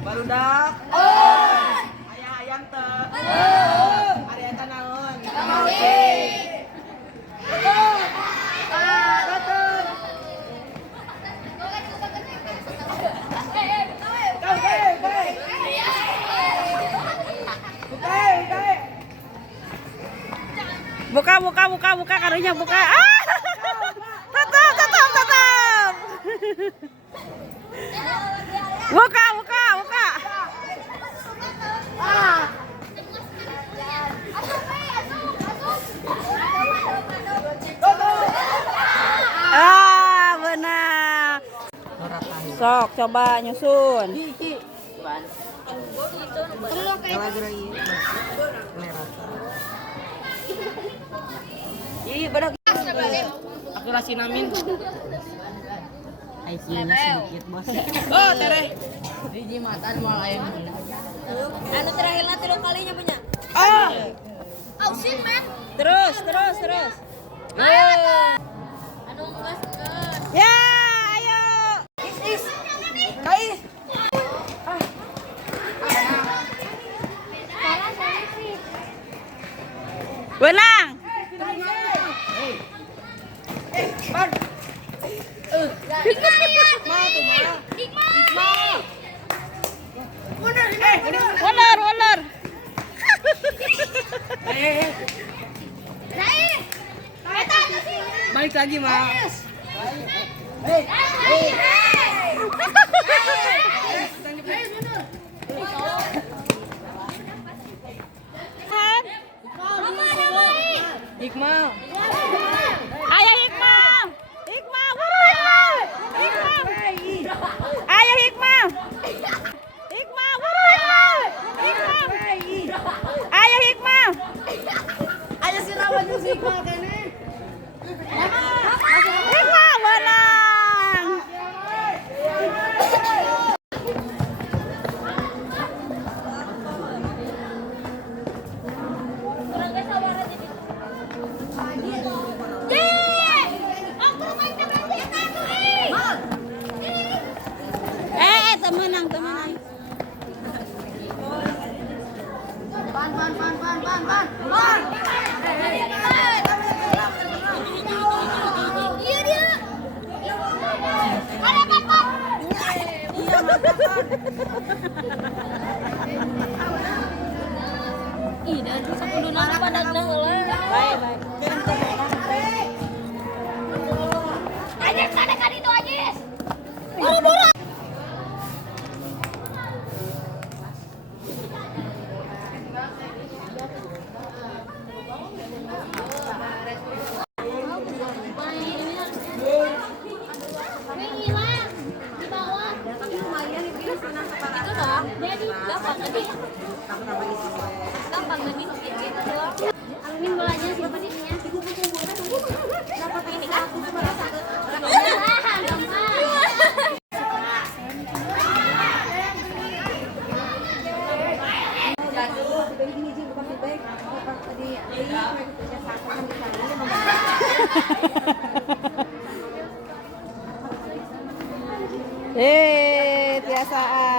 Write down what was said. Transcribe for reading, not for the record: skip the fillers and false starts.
Barudak. Aya hayam teu. Ari eta naon? Kamauci. Buka karunya buka. Ah! Tutup. Buka. Ah, benar. Sok coba nyusun. Ih, bedak. Aku rasi namin. IC-nya sedikit, Bos. Oh, tereh. Hiji matan moal aya nu. Anu terakhir lah 3 kalinya punya. Oh. Ausin man. Terus. Anu geus. Ya, ayo. Is. Kai. Benang. Ban. Ular. Balik lagi, Ma. Hikmah. Ayo Hikmah. Buru Hikmah. Ayo Hikmah. Buru Hikmah. Ayo Hikmah. Ayo sirawan jeung si Hikmah kene. Hikmah menang. Temenang. Ban. Iya dia. Ada kakak. Iya, mantap. Ih, dan sakuduna padagna heula. Baik. Ajis sana ka ditu Ajis. Buru-buru. Gampang lagi gitu doang. Ini mulanya siapa ininya? Dapat ini kan? Biasaan.